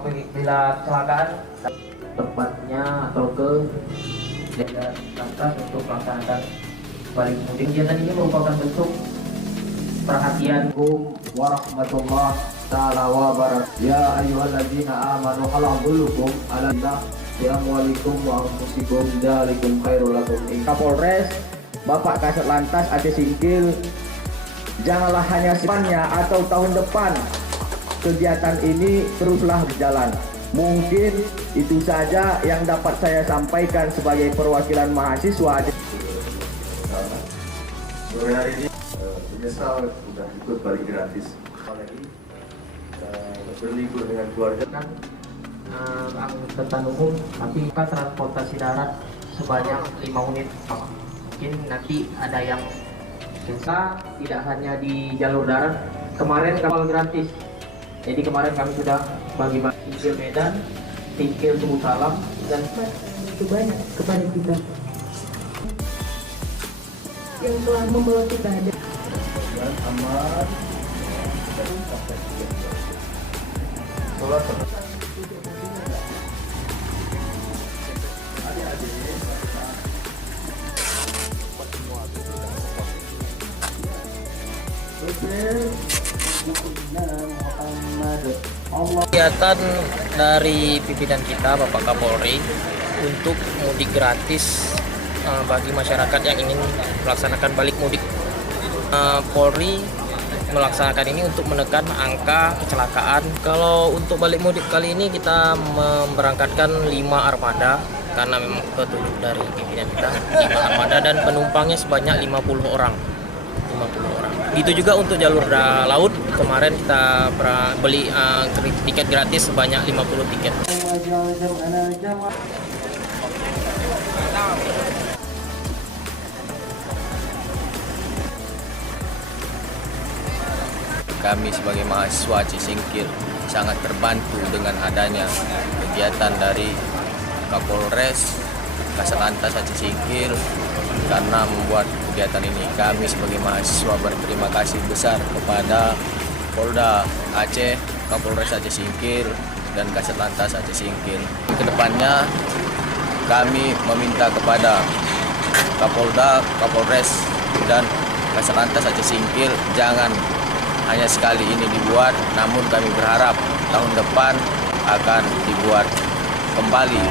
apabila kecelakaan tempatnya atau ke daerah lantas untuk melaksanakan balik mudik. Kegiatan ini merupakan bentuk perhatian warahmatullah ta'ala wabarakatuh. Ya ayyuhalladzina amanu halagulukum ala bi amwalikum wa anfusikum dzalikum khairul lakum. Kapolres Bapak Kasat Lantas Aceh Singkil, janganlah hanya sepannya atau tahun depan kegiatan ini teruslah berjalan. Mungkin itu saja yang dapat saya sampaikan sebagai perwakilan mahasiswa. Sore hari ini menyesal sudah ikut balik gratis. Apalagi berlibur dengan keluarga kan angkutan umum, tapi kan transportasi darat sebanyak 5 unit. Mungkin nanti ada yang bisa tidak hanya di jalur darat. Kemarin kapal gratis. Jadi kemarin kami sudah bagi-bagi Singkil Medan, Singkil Suku Salam, dan itu banyak kepada kita yang telah membawa kita ada. dan aman dan sampai sholat. Kegiatan dari pimpinan kita Bapak Kapolri untuk mudik gratis bagi masyarakat yang ingin melaksanakan balik mudik. Polri melaksanakan ini untuk menekan angka kecelakaan. Kalau untuk balik mudik kali ini kita memberangkatkan 5 armada karena memang petunjuk dari pimpinan kita 5 armada dan penumpangnya sebanyak 50 orang. Itu juga untuk jalur laut, kemarin kita beli tiket gratis sebanyak 50 tiket. Kami sebagai mahasiswa Aceh Singkil sangat terbantu dengan adanya kegiatan dari Kapolres Kasat Lantas Aceh Singkil karena membuat kegiatan ini. Kami sebagai mahasiswa berterima kasih besar kepada Polda Aceh, Kapolres Aceh Singkil, dan Kasat Lantas Aceh Singkil. Kedepannya kami meminta kepada Kapolda, Kapolres, dan Kasat Lantas Aceh Singkil jangan hanya sekali ini dibuat, namun kami berharap tahun depan akan dibuat kembali.